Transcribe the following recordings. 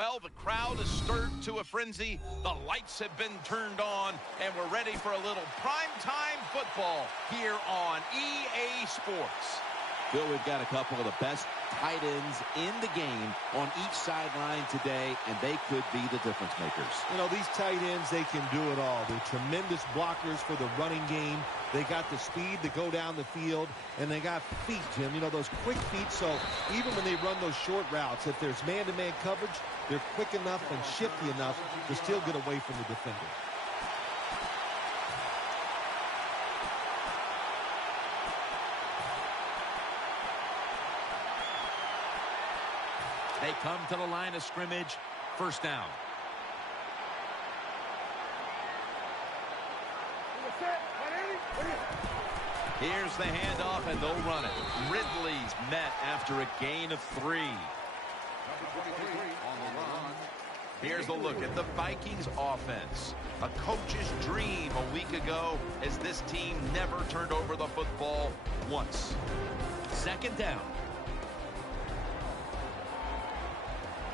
Well, the crowd is stirred to a frenzy. The lights have been turned on, and we're ready for a little primetime football here on EA Sports. Bill, we've got a couple of the best tight ends in the game on each sideline today, and they could be the difference makers. You know, these tight ends, they can do it all. They're tremendous blockers for the running game. They got the speed to go down the field, and they got feet, Jim. You know, those quick feet, so even when they run those short routes, if there's man-to-man coverage, they're quick enough and shifty enough to still get away from the defender. They come to the line of scrimmage. First down. Here's the handoff, and they'll run it. Ridley's met after a gain of 3. Here's a look at the Vikings offense. A coach's dream a week ago as this team never turned over the football once. Second down.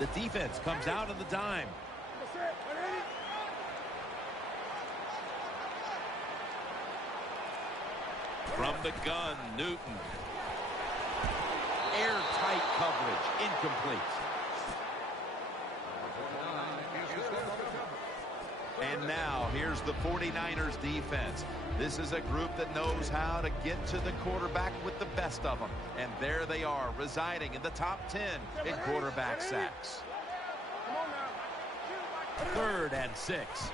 The defense comes out on the dime. From the gun, Newton. Airtight coverage, incomplete. And now, here's the 49ers defense. This is a group that knows how to get to the quarterback with the best of them. And there they are, residing in the top 10 in quarterback sacks. 3rd and 6.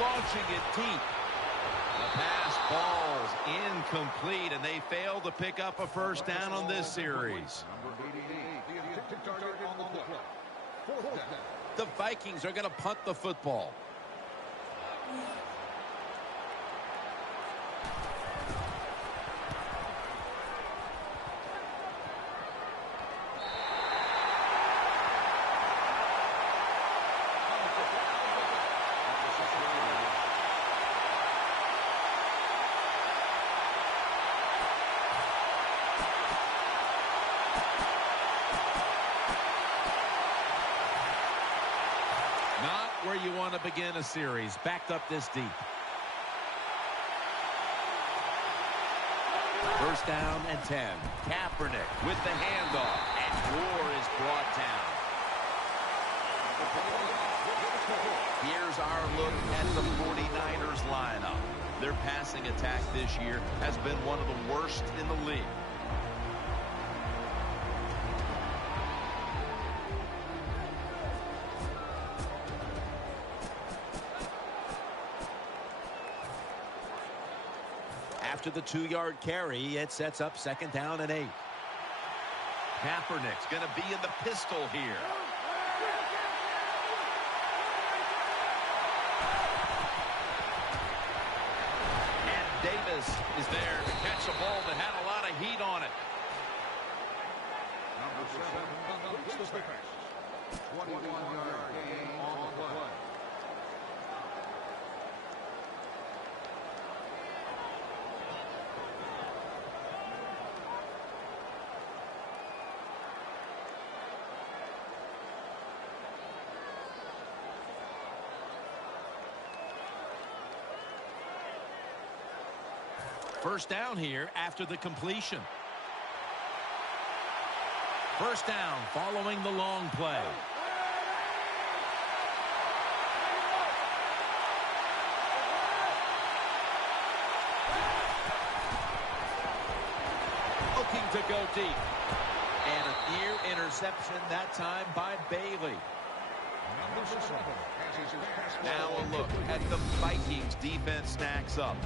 Launching it deep. The pass falls incomplete, and they fail to pick up a first down on this series. The Vikings are going to punt the football. Where you want to begin a series, backed up this deep. First down and 10. Kaepernick with the handoff, and Gore is brought down. Here's our look at the 49ers lineup. Their passing attack this year has been one of the worst in the league. After the 2-yard carry, it sets up 2nd down and 8. Kaepernick's going to be in the pistol here. And Davis is there to catch a ball that had a lot of heat on it. Number 7, 21-yard gain on the play. First down here after the completion. First down following the long play. Looking to go deep. And a near interception that time by Bailey. Now a look at the Vikings defense stacks up.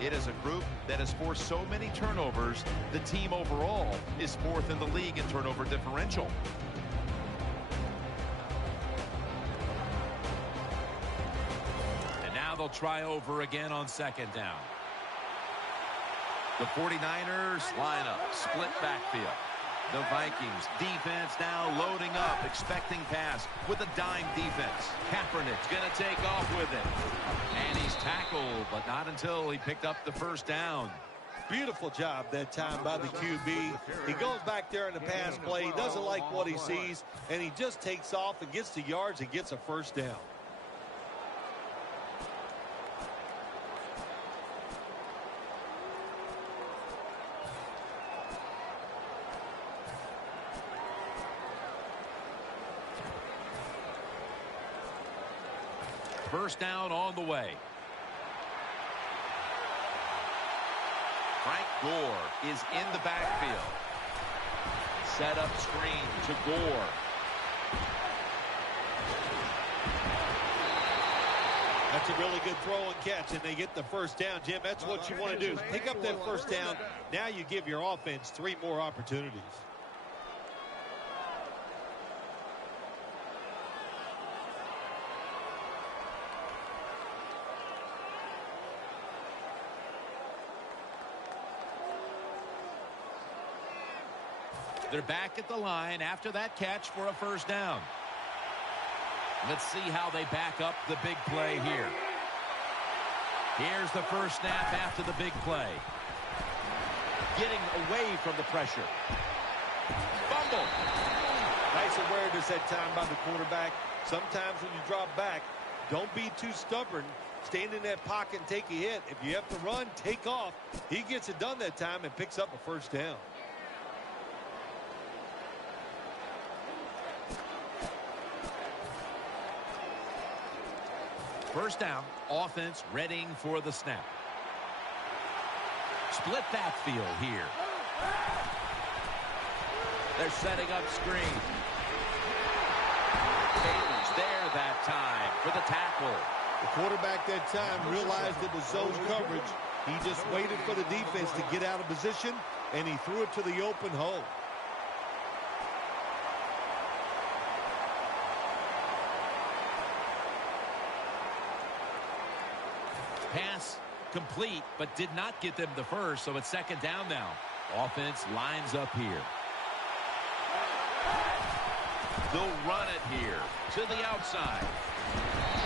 It is a group that has forced so many turnovers, the team overall is 4th in the league in turnover differential. And now they'll try over again on 2nd down. The 49ers line up, split backfield. The Vikings defense now loading up, expecting pass with a dime defense. Kaepernick's going to take off with it. And he's tackled, but not until he picked up the first down. Beautiful job that time by the QB. He goes back there in the pass play, doesn't like what he sees, and he just takes off and gets the yards and gets a first down. First down on the way. Frank Gore is in the backfield. Set up screen to Gore. That's a really good throw and catch, and they get the first down, Jim. That's what you want to do. Pick up that first down. Now you give your offense 3 more opportunities. They're back at the line after that catch for a first down. Let's see how they back up the big play here. Here's the first snap after the big play. Getting away from the pressure. Fumble. Nice awareness that time by the quarterback. Sometimes when you drop back, don't be too stubborn. Stand in that pocket and take a hit. If you have to run, take off. He gets it done that time and picks up a first down. First down, offense readying for the snap. Split backfield here. They're setting up screen. Taylor's there that time for the tackle. The quarterback that time realized it was zone coverage. He just waited for the defense to get out of position, and he threw it to the open hole. Pass complete, but did not get them the first, so it's second down now. Offense lines up here. They'll run it here to the outside.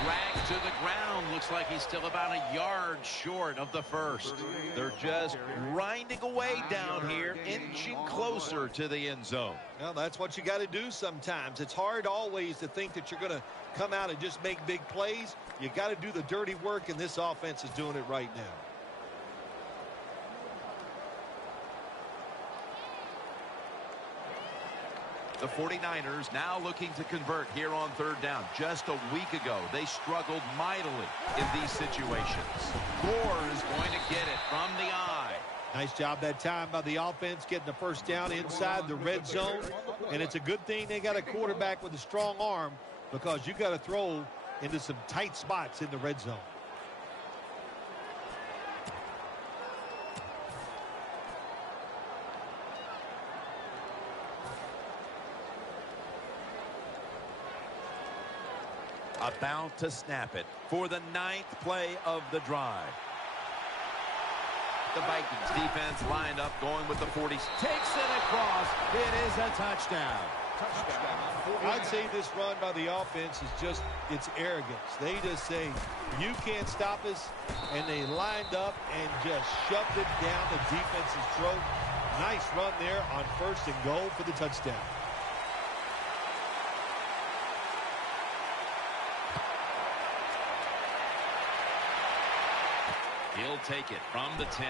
Dragged to the ground. Looks like he's still about a yard short of the first. They're just grinding away down here, inching closer to the end zone. Well, that's what you got to do sometimes. It's hard always to think that you're going to come out and just make big plays. You got to do the dirty work, and this offense is doing it right now. The 49ers now looking to convert here on third down. Just a week ago, they struggled mightily in these situations. Gore is going to get it from the eye. Nice job that time by the offense getting the first down inside the red zone. And it's a good thing they got a quarterback with a strong arm, because you got to throw into some tight spots in the red zone. About to snap it for the 9th play of the drive. The Vikings defense lined up going with the 40s. Takes it across. It is a touchdown. I'd say this run by the offense is just, it's arrogance. They just say, you can't stop us, and they lined up and just shoved it down the defense's throat. Nice run there on first and goal for the touchdown. He'll take it from the 10.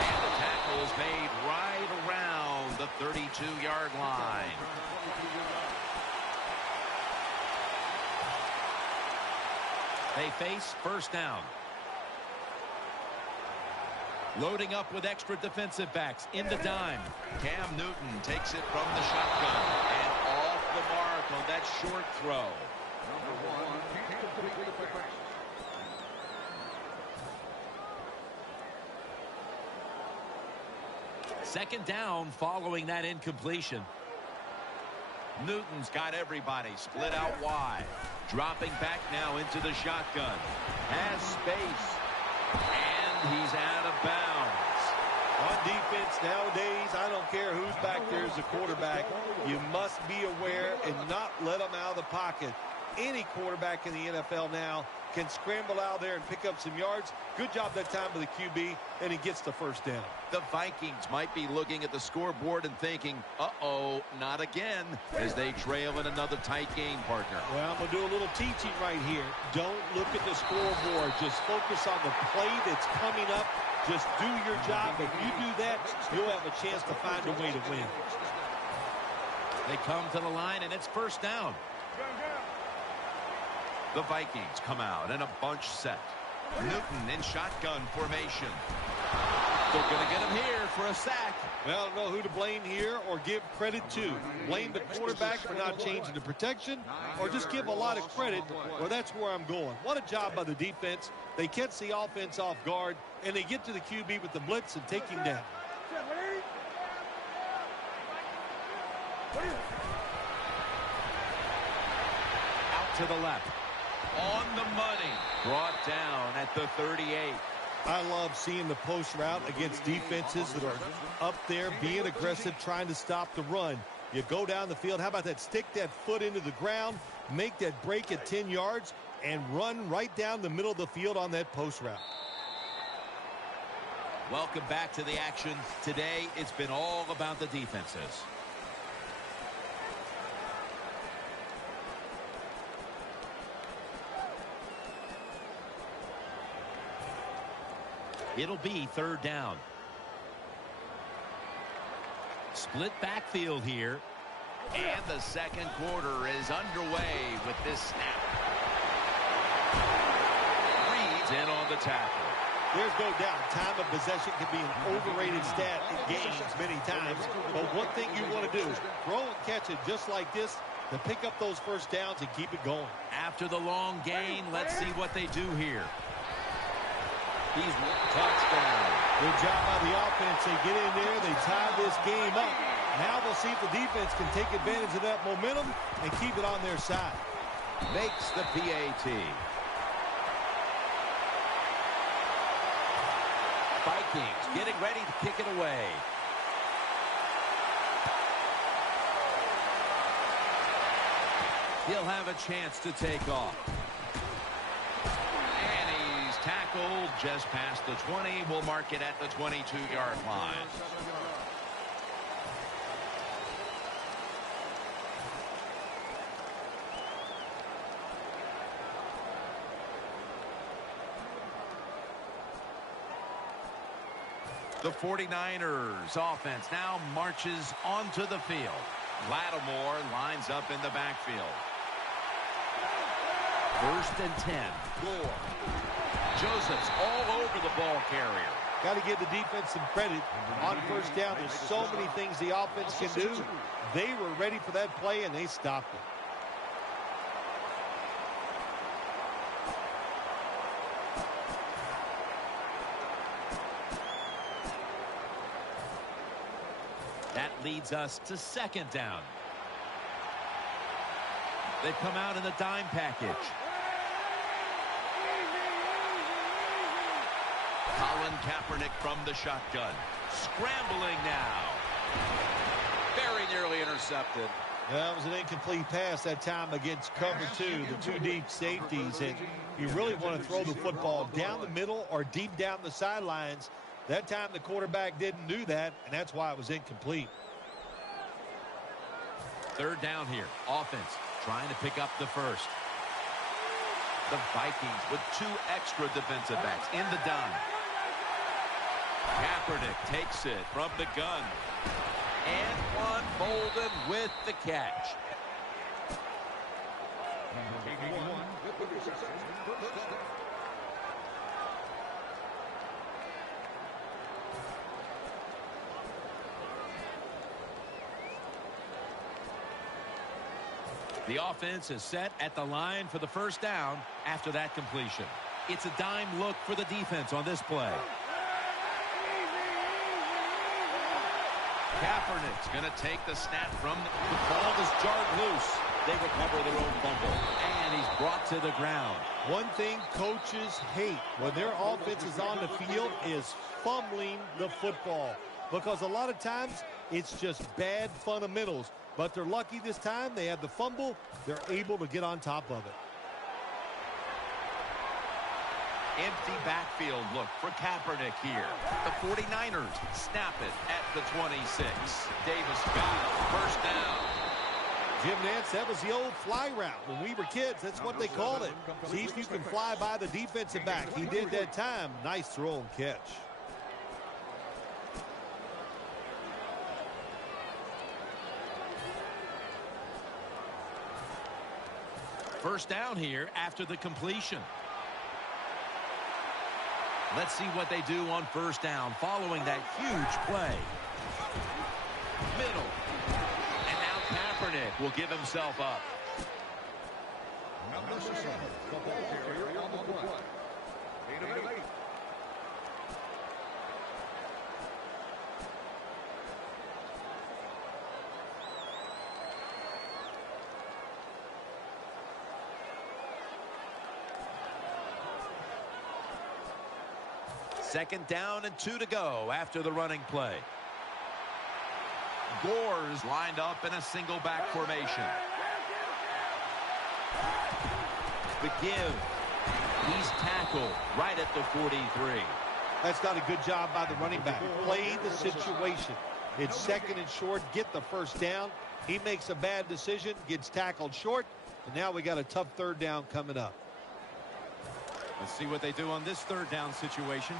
And the tackle is made right around the 32-yard line. They face first down. Loading up with extra defensive backs in the dime. Cam Newton takes it from the shotgun. And off the mark on that short throw. Second down following that incompletion. Newton's got everybody split out wide. Dropping back now into the shotgun. Has space. And he's out of bounds. On defense nowadays, I don't care who's back there as a quarterback. You must be aware and not let them out of the pocket. Any quarterback in the NFL now can scramble out there and pick up some yards. Good job that time by the QB, and he gets the first down. The Vikings might be looking at the scoreboard and thinking, uh-oh, not again, as they trail in another tight game, partner. Well, I'm going to do a little teaching right here. Don't look at the scoreboard. Just focus on the play that's coming up. Just do your job. If you do that, you'll have a chance to find a way to win. They come to the line, and it's first down. The Vikings come out in a bunch set. Newton in shotgun formation. They're going to get him here for a sack. Well, I don't know who to blame here or give credit to. Blame the quarterback for not changing the protection, or just give a lot of credit. Well, that's where I'm going. What a job by the defense. They catch the offense off guard, and they get to the QB with the blitz and take him down. Out to the left. On the money. Brought down at the 38. I love seeing the post route against defenses that are up there being aggressive, trying to stop the run. You go down the field. How about that? Stick that foot into the ground, make that break at 10 yards, and run right down the middle of the field on that post route. Welcome back to the action. Today, it's been all about the defenses. It'll be third down. Split backfield here. And the second quarter is underway with this snap. Reed's in on the tackle. There's no doubt time of possession can be an overrated stat in games many times. But one thing you want to do, throw and catch it just like this to pick up those first downs and keep it going. After the long gain, let's see what they do here. He's touchdown. Good job by the offense. They get in there. They tie this game up. Now we'll see if the defense can take advantage of that momentum and keep it on their side. Makes the PAT. Vikings getting ready to kick it away. He'll have a chance to take off. Tackled just past the 20. We'll mark it at the 22-yard line. The 49ers offense now marches onto the field. Lattimore lines up in the backfield. First and 10. Gore. Joseph's all over the ball carrier. Got to give the defense some credit on first down. There's so many things the offense can do. They were ready for that play, and they stopped it. That leads us to second down. They've come out in the dime package. Colin Kaepernick from the shotgun. Scrambling now. Very nearly intercepted. That was an incomplete pass that time against cover two, the two deep safeties. And you really want to throw the football down the middle or deep down the sidelines. That time the quarterback didn't do that, and that's why it was incomplete. Third down here. Offense trying to pick up the first. The Vikings with two extra defensive backs in the dime. Kaepernick takes it from the gun. And Bolden with the catch. The offense is set at the line for the first down after that completion. It's a dime look for the defense on this play. Kaepernick's going to take the snap from the ball is jarred loose. They recover their own fumble. And he's brought to the ground. One thing coaches hate when their offense is on the field is fumbling the football. Because a lot of times it's just bad fundamentals. But they're lucky this time. They have the fumble. They're able to get on top of it. Empty backfield look for Kaepernick here. The 49ers snap it at the 26. Davis got it. First down. Jim Nantz, that was the old fly route. When we were kids, that's what they called it. See if you can fly by the defensive back. He did that time. Nice throw and catch. First down here after the completion. Let's see what they do on first down following that huge play. Middle. And now Kaepernick will give himself up. Number 7, football carrier on the play. 8 of 8. Second down and 2 to go after the running play. Gore's lined up in a single back formation. The give. He's tackled right at the 43. That's not a good job by the running back. Play the situation. It's second and short. Get the first down. He makes a bad decision, gets tackled short, and now we got a tough third down coming up. Let's see what they do on this third down situation.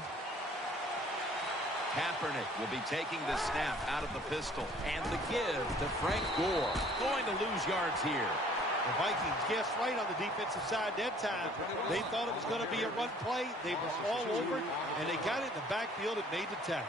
Kaepernick will be taking the snap out of the pistol. And the give to Frank Gore. Going to lose yards here. The Vikings guessed right on the defensive side that time. They thought it was going to be a run play. They were all over, and they got it in the backfield and made the tackle.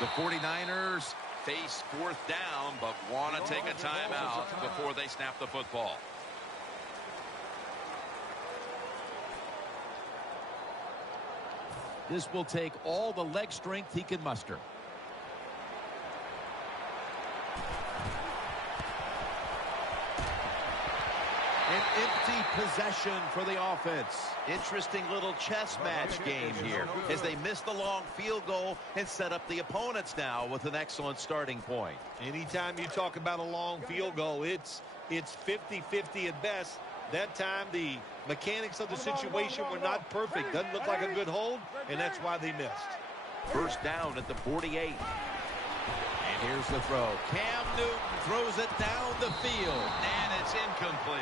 The 49ers face fourth down, but want to take a timeout before they snap the football. This will take all the leg strength he can muster. An empty possession for the offense. Interesting little chess match game here as they miss the long field goal and set up the opponents now with an excellent starting point. Anytime you talk about a long field goal, it's 50-50 at best. That time, the mechanics of the situation were not perfect. Doesn't look like a good hold, and that's why they missed. First down at the 48. And here's the throw. Cam Newton throws it down the field, and it's incomplete.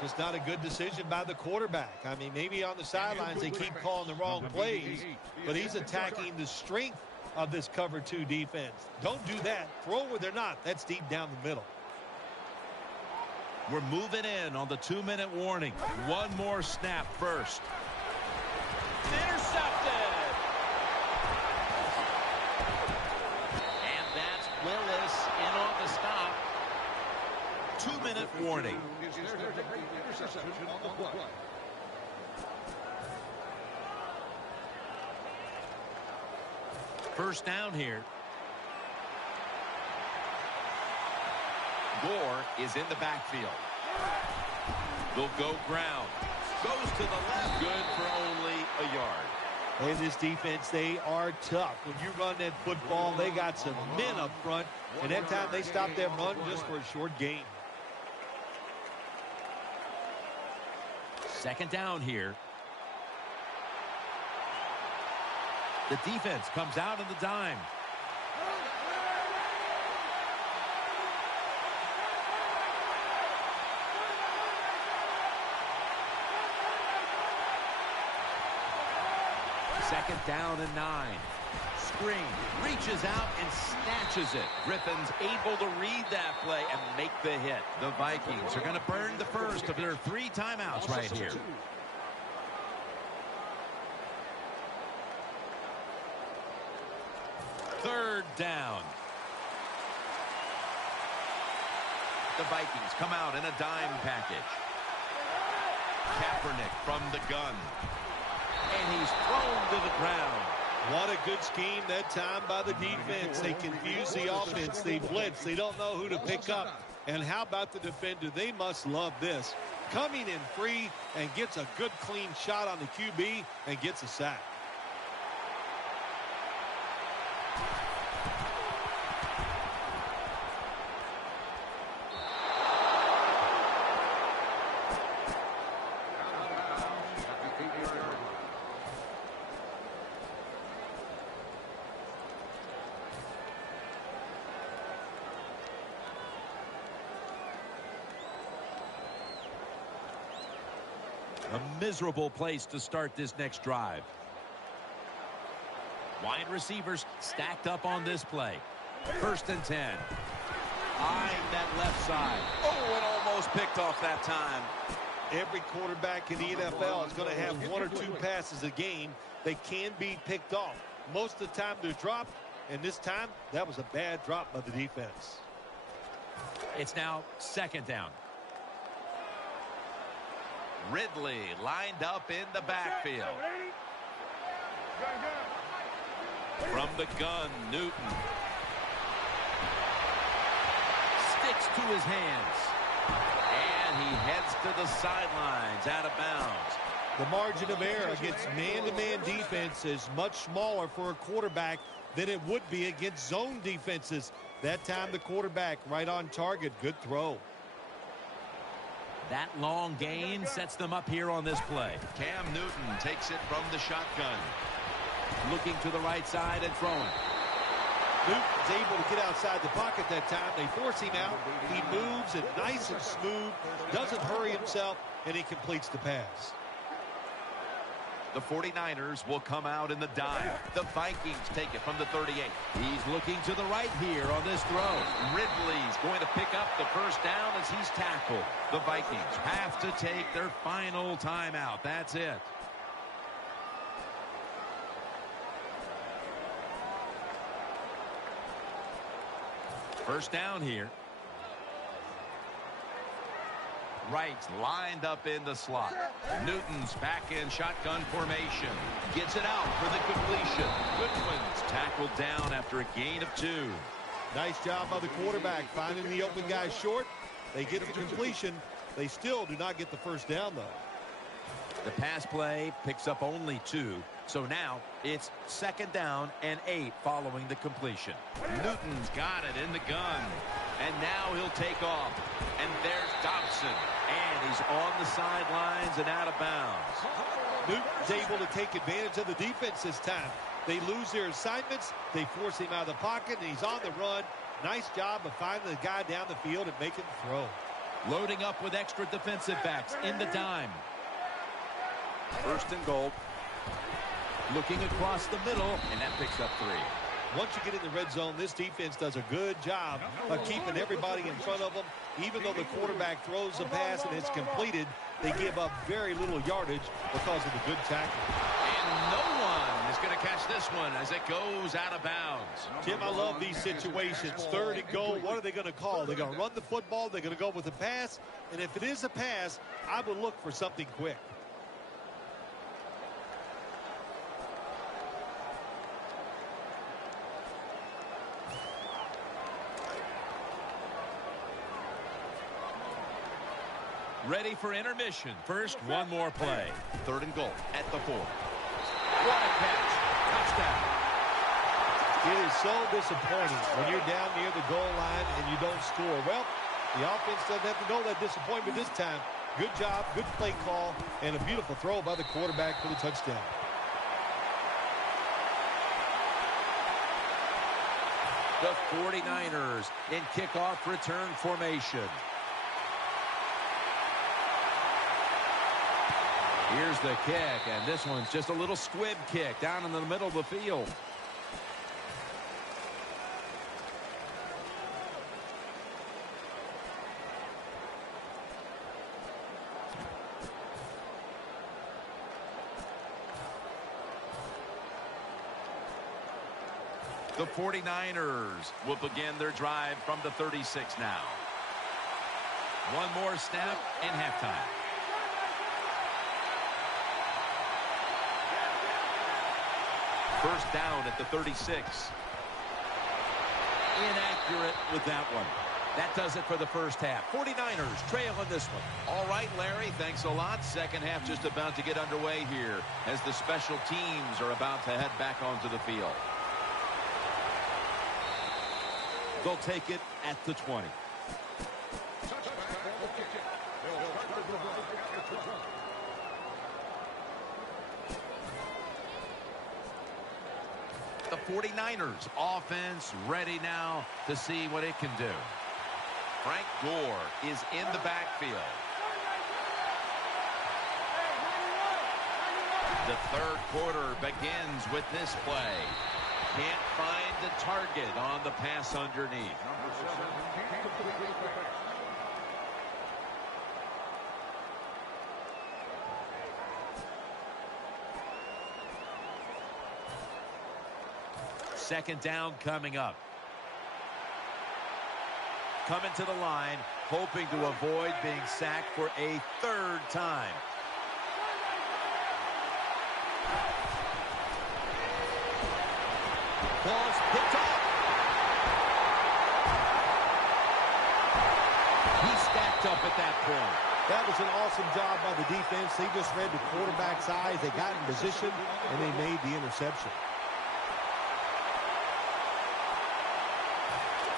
Just not a good decision by the quarterback. I mean, maybe on the sidelines they keep calling the wrong plays, but he's attacking the strength of this cover 2 defense. Don't do that. Throw where they're not. That's deep down the middle. We're moving in on the 2-minute warning. One more snap first. Intercepted. And that's Willis in on the stop. 2-minute warning. First down here. Gore is in the backfield. They'll go ground. Goes to the left. Good for only a yard. And this defense, they are tough. When you run that football, they got some men up front. And that time they stopped that run just for a short gain. Second down here. The defense comes out in the dime. Second down and 9. Screen reaches out and snatches it. Griffin's able to read that play and make the hit. The Vikings are going to burn the first of their 3 timeouts right here. Third down. The Vikings come out in a dime package. Kaepernick from the gun. And he's thrown to the ground. What a good scheme that time by the defense. They confuse the offense. They blitz. They don't know who to pick up. And how about the defender? They must love this. coming in free and gets a good clean shot on the QB and gets a sack. A miserable place to start this next drive. Wide receivers stacked up on this play. 1st and 10. Eyeing that left side. Oh, and almost picked off that time. Every quarterback in the NFL is going to have 1 or 2 passes a game. They can be picked off. Most of the time they're dropped, and this time that was a bad drop by the defense. It's now 2nd down. Ridley lined up in the backfield. From the gun, Newton. Sticks to his hands. And he heads to the sidelines, out of bounds. The margin of error against man-to-man defense is much smaller for a quarterback than it would be against zone defenses. That time the quarterback right on target. Good throw. That long gain sets them up here on this play. Cam Newton takes it from the shotgun. Looking to the right side and throwing. Newton's able to get outside the pocket that time. They force him out. He moves it nice and smooth, doesn't hurry himself, and he completes the pass. The 49ers will come out in the dive. The Vikings take it from the 38. He's looking to the right here on this throw. Ridley's going to pick up the 1st down as he's tackled. The Vikings have to take their final timeout. That's it. First down here. Wright's lined up in the slot. Newton's back in shotgun formation. Gets it out for the completion. Goodwin's tackled down after a gain of 2. Nice job by the quarterback finding the open guy short. They get the completion. They still do not get the 1st down, though. The pass play picks up only 2. So now it's 2nd down and 8 following the completion. Newton's got it in the gun. And now he'll take off. And there's Dobson. And he's on the sidelines and out of bounds. Newton's able to take advantage of the defense this time. They lose their assignments. They force him out of the pocket, and he's on the run. Nice job of finding the guy down the field and making the throw. Loading up with extra defensive backs in the dime. 1st and goal. Looking across the middle, and that picks up 3. Once you get in the red zone, this defense does a good job of keeping everybody in front of them. Even though the quarterback throws the pass and it's completed, they give up very little yardage because of the good tackle. And no one is going to catch this one as it goes out of bounds. Tim, I love these situations. 3rd and goal, what are they going to call? They're going to run the football, they're going to go with a pass, and if it is a pass, I would look for something quick. Ready for intermission. First, one more play. 3rd and goal at the 4. What a catch. Touchdown. It is so disappointing when you're down near the goal line and you don't score. Well, the offense doesn't have to know that disappointment this time. Good job, good play call, and a beautiful throw by the quarterback for the touchdown. The 49ers in kickoff return formation. Here's the kick, and this one's just a little squib kick down in the middle of the field. The 49ers will begin their drive from the 36 now. One more snap and halftime. First down at the 36. Inaccurate with that one. That does it for the first half. 49ers trail in this one. All right, Larry, thanks a lot. Second half just about to get underway here as the special teams are about to head back onto the field. They'll take it at the 20. The 49ers offense ready now to see what it can do. Frank Gore is in the backfield. The third quarter begins with this play. Can't find the target on the pass underneath. Second down coming up. Coming to the line, hoping to avoid being sacked for a third time. Ball's picked off. He stacked up at that point. That was an awesome job by the defense. They just read the quarterback's eyes. They got in position, and they made the interception.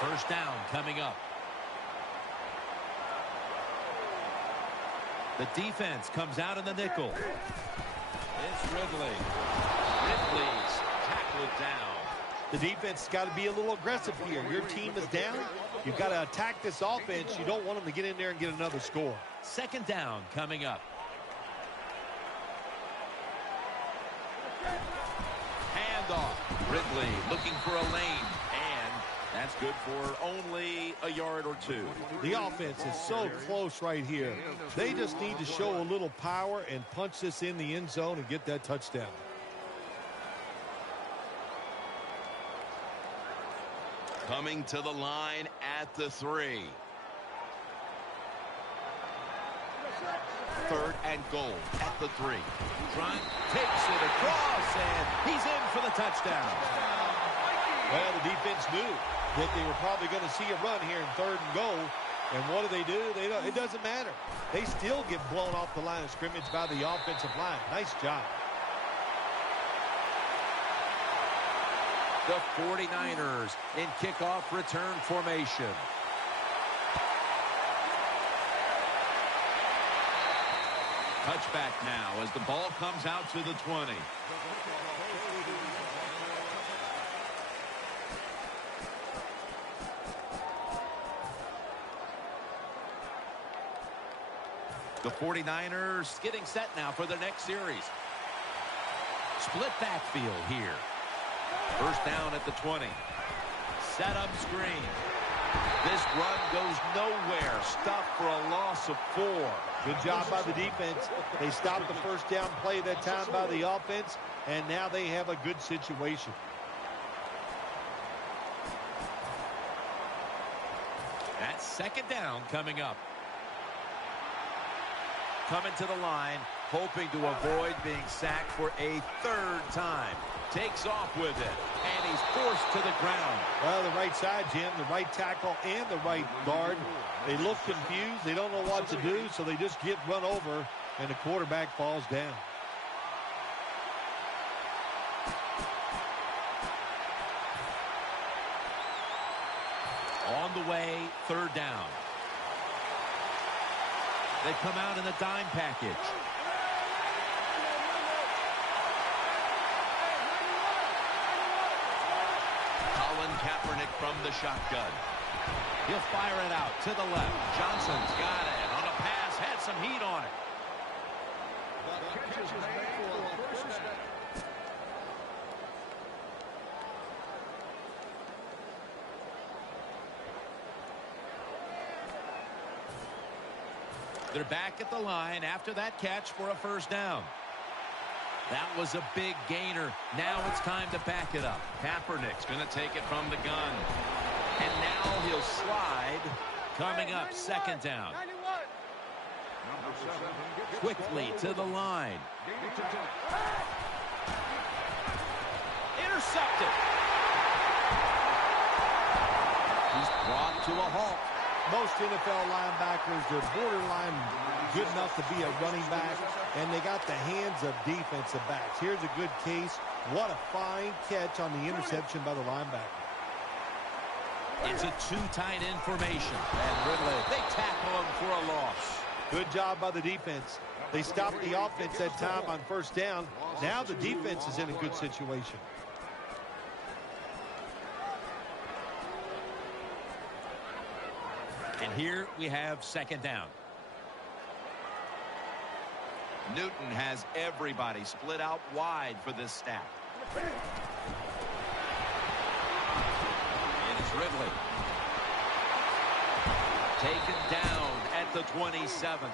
First down coming up. The defense comes out in the nickel. It's Ridley. Ridley's tackled down. The defense has got to be a little aggressive here. Your team is down. You've got to attack this offense. You don't want them to get in there and get another score. Second down coming up. Handoff. Ridley looking for a lane. And that's good for only a yard or two. The offense is so close right here. They just need to show a little power and punch this in the end zone and get that touchdown. Coming to the line at the 3. Third and goal at the 3. Bryant takes it across, and he's in for the touchdown. Well, the defense knew that they were probably going to see a run here in third and goal. And what do? It doesn't matter. They still get blown off the line of scrimmage by the offensive line. Nice job. The 49ers in kickoff return formation. Touchback now as the ball comes out to the 20. The 49ers Getting set now for the next series. Split backfield here. first down at the 20. Set up screen. This run goes nowhere. Stopped for a loss of 4. Good job by the defense. They stopped the first down play that time by the offense, and now they have a good situation. That's second down coming up. Coming to the line, hoping to avoid being sacked for a third time. Takes off with it, and he's forced to the ground. Well, the right side, Jim, the right tackle and the right guard, they look confused. They don't know what to do, so they just get run over, and the quarterback falls down. On the way, third down. They come out in the dime package. Colin Kaepernick from the shotgun. He'll fire it out to the left. Johnson's got it on a pass, had some heat on it. They're back at the line after that catch for a first down. That was a big gainer. Now it's time to back it up. Kaepernick's going to take it from the gun. And now he'll slide. Coming up, second down. Quickly to the line. Intercepted. He's brought to a halt. Most NFL linebackers, they're borderline good enough to be a running back, and they got the hands of defensive backs. Here's a good case. What a fine catch on the interception by the linebacker. It's a two tight end formation. And Ridley, they tackle him for a loss. Good job by the defense. They stopped the offense that time on first down. Now the defense is in a good situation. And here we have second down. Newton has everybody split out wide for this snap. It is Ridley. Taken down at the 27.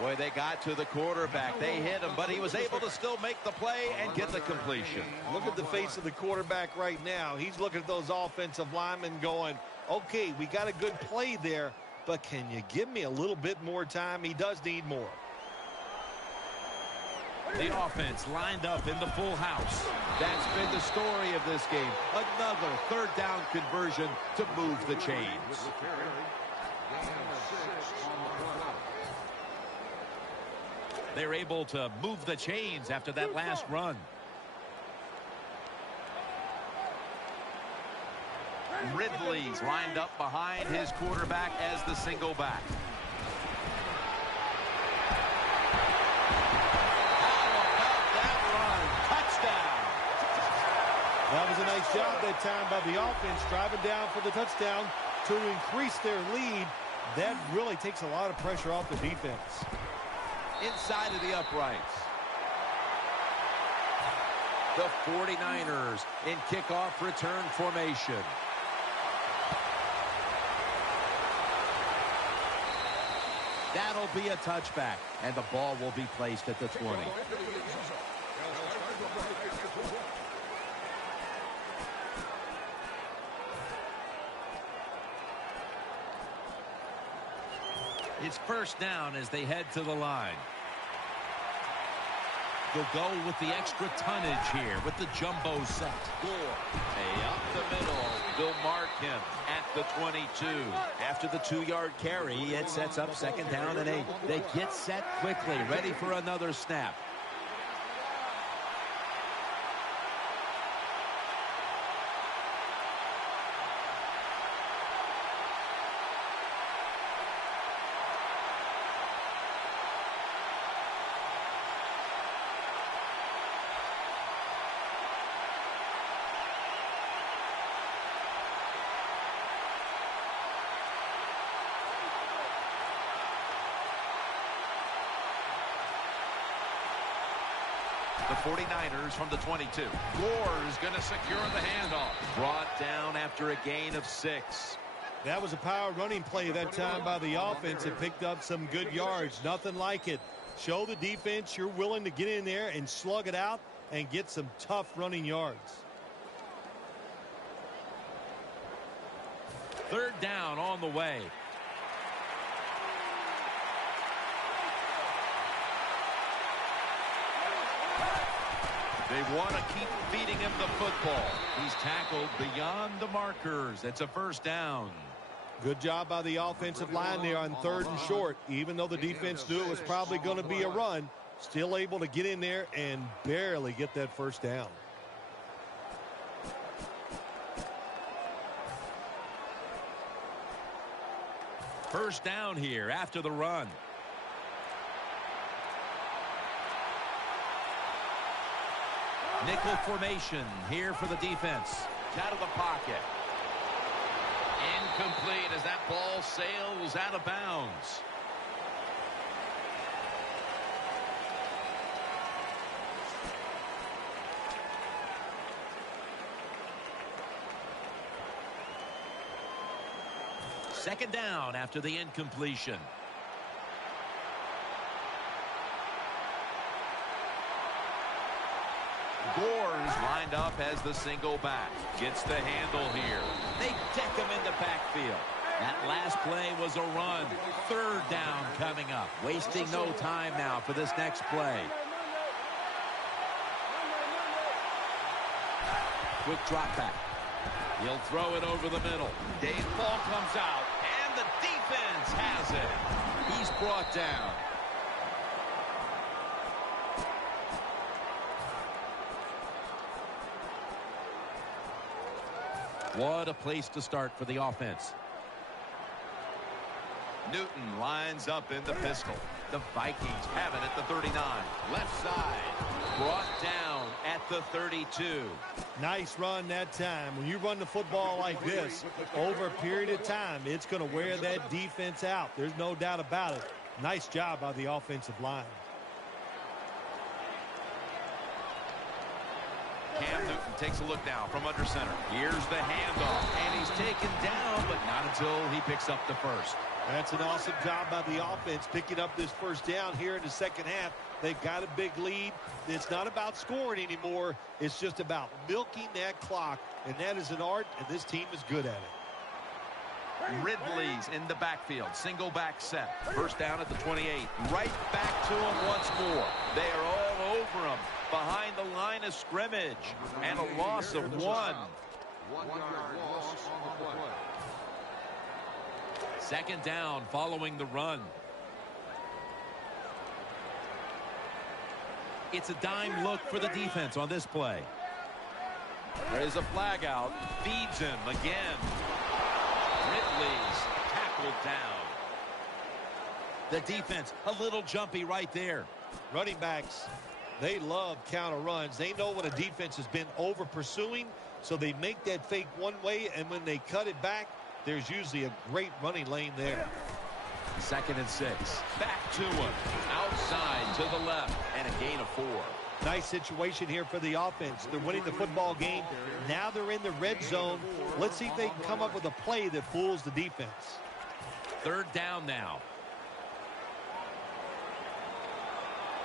Boy, they got to the quarterback. They hit him, but he was able to still make the play and get the completion. Look at the face of the quarterback right now. He's looking at those offensive linemen going, okay, we got a good play there, but can you give me a little bit more time? He does need more. The offense lined up in the full house. That's been the story of this game. Another third down conversion to move the chains. They're able to move the chains after that last run. Ridley's lined up behind his quarterback as the single back. How about that run? Touchdown. That was a nice job that time by the offense, driving down for the touchdown to increase their lead. That really takes a lot of pressure off the defense. Inside of the uprights. The 49ers in kickoff return formation. That'll be a touchback, and the ball will be placed at the 20. It's first down as they head to the line. They'll go with the extra tonnage here with the jumbo set. Gore, up the middle. They'll mark him at the 22. After the 2-yard carry, it sets up second down and 8. They get set quickly, ready for another snap. The 49ers from the 22. Gore is going to secure the handoff. Brought down after a gain of 6. That was a power running play that time by the offense. It picked up some good yards. Nothing like it. Show the defense you're willing to get in there and slug it out and get some tough running yards. Third down on the way. They want to keep feeding him the football. He's tackled beyond the markers. It's a first down. Good job by the offensive line there on 3rd and short. Even though the defense knew it was probably going to be a run, still able to get in there and barely get that first down. First down here after the run. Nickel formation here for the defense. Out of the pocket. Incomplete as that ball sails out of bounds. Second down after the incompletion. Gore's lined up as the single back. Gets the handle here. They deck him in the backfield. That last play was a run. Third down coming up. Wasting no time now for this next play. Quick drop back. He'll throw it over the middle. Dave ball comes out, and and the defense has it. He's brought down. What a place to start for the offense. Newton lines up in the pistol. The Vikings have it at the 39. Left side. Brought down at the 32. Nice run that time. When you run the football like this, over a period of time, it's going to wear that defense out. There's no doubt about it. Nice job by the offensive line. Cam Newton takes a look now from under center. Here's the handoff. And he's taken down, but not until he picks up the first. That's an awesome job by the offense picking up this first down here in the second half. They've got a big lead. It's not about scoring anymore. It's just about milking that clock, and that is an art, and this team is good at it. Ridley's in the backfield. Single back set. First down at the 28. Right back to him once more. They are all over him behind the line of scrimmage. And a loss of 1. 1 yard loss on the play. Second down following the run. It's a dime look for the defense on this play. There's a flag out. Feeds him again. Ridley's tackled down. The defense a little jumpy right there. Running backs, they love counter runs. They know when a defense has been over pursuing, so they make that fake one way, and when they cut it back, there's usually a great running lane there. 2nd and 6. Back to him. Outside to the left. And a gain of 4. Nice situation here for the offense. They're winning the football game. Now they're in the red zone. Let's see if they can come up with a play that fools the defense. 3rd down now.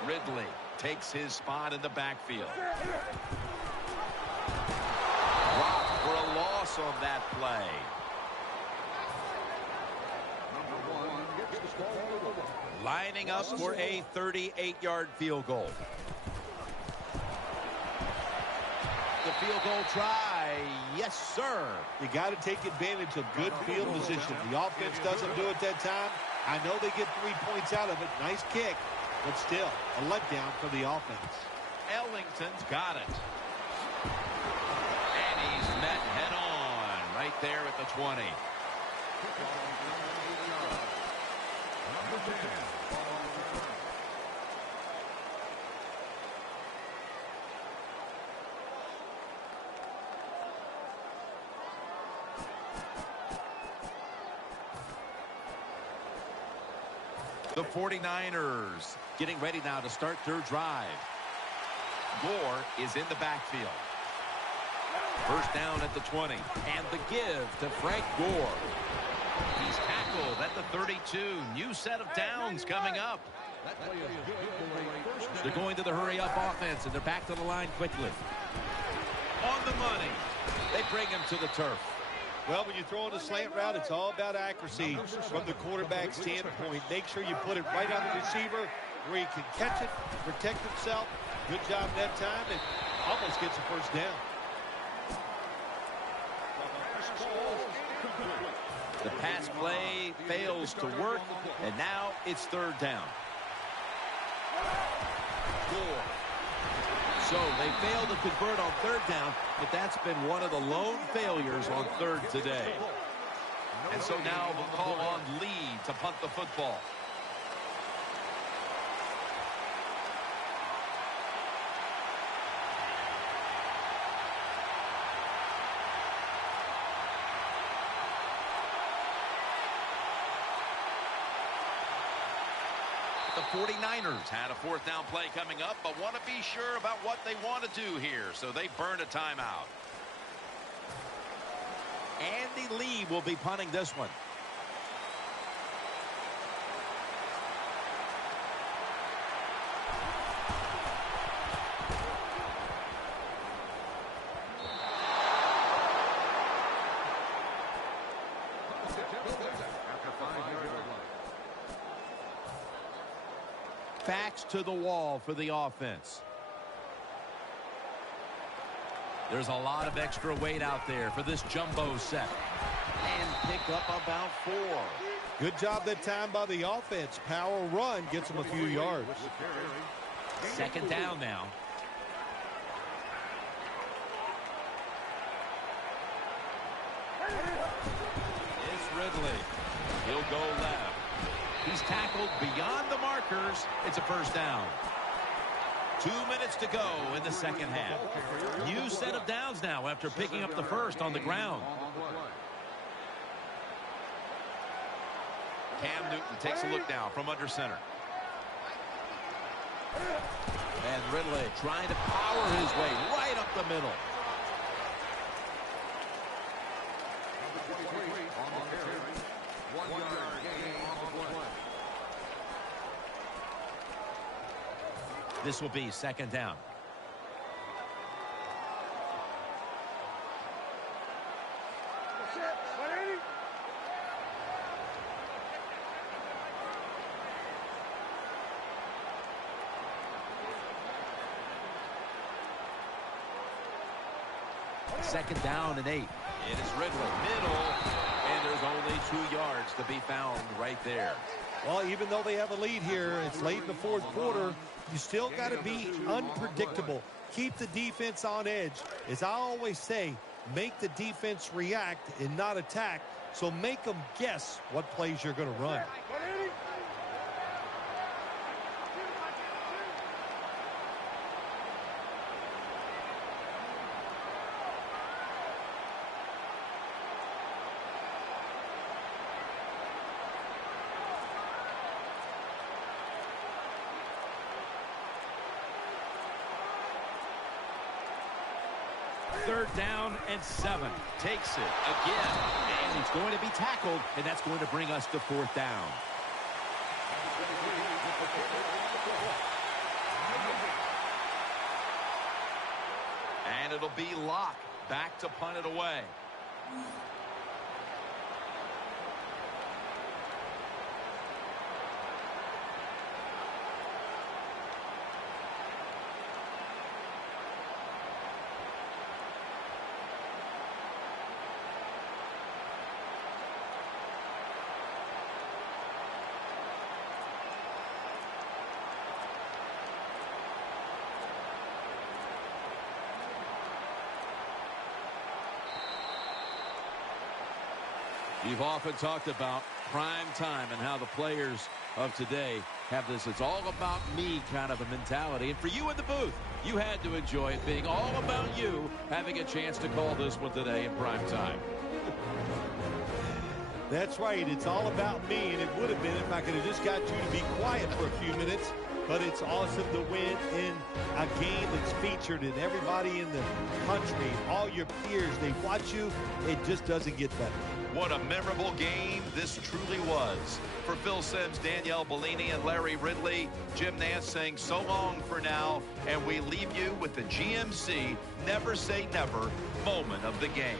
Ridley takes his spot in the backfield. Dropped for a loss on that play. Lining up for a 38-yard field goal. The field goal try. Yes, sir. You got to take advantage of good field position. The offense doesn't do it that time. I know they get 3 points out of it. Nice kick, but still a letdown for the offense. Ellington's got it. And he's met head on right there at the 20. The 49ers getting ready now to start their drive. Gore is in the backfield. First down at the 20. And the give to Frank Gore. He's tackled at the 32. New set of downs coming up. They're going to the hurry-up offense, and they're back to the line quickly. On the money. They bring him to the turf. Well, when you throw in a slant route, it's all about accuracy from the quarterback standpoint. Make sure you put it right on the receiver where he can catch it, protect himself. Good job that time, and almost gets a first down. The pass play fails to work, and now it's 3rd down. Gore. So they failed to convert on 3rd down, but that's been one of the lone failures on 3rd today. And so now we'll call on Lee to punt the football. The 49ers had a 4th down play coming up, but want to be sure about what they want to do here, so they burn a timeout. Andy Lee will be punting this one. Backs to the wall for the offense. There's a lot of extra weight out there for this jumbo set. And pick up about 4. Good job that time by the offense. Power run gets them a few yards. Second down now. It's Ridley. He'll go left. He's tackled beyond the markers. It's a first down. 2 minutes to go in the second half. New set of downs now after picking up the first on the ground. Cam Newton takes a look now from under center. And Ridley trying to power his way right up the middle. This will be second down. Second down and 8. It is Ridley. Middle. And there's only 2 yards to be found right there. Well, even though they have a lead here, it's late in the fourth quarter. You still got to be unpredictable. Keep the defense on edge. As I always say, make the defense react and not attack. So make them guess what plays you're going to run. Third down and 7. Takes it again. And he's going to be tackled, and that's going to bring us to fourth down. And it'll be Locke back to punt it away. You've often talked about prime time and how the players of today have this "it's all about me" kind of a mentality. And for you in the booth, you had to enjoy it being all about you, having a chance to call this one today in prime time. That's right. It's all about me, and it would have been if I could have just got you to be quiet for a few minutes. But it's awesome to win in a game that's featured in everybody in the country, all your peers. They watch you. It just doesn't get better. What a memorable game this truly was. For Phil Simms, Danielle Bellini, and Larry Ridley, Jim Nance saying so long for now, and we leave you with the GMC Never Say Never moment of the game.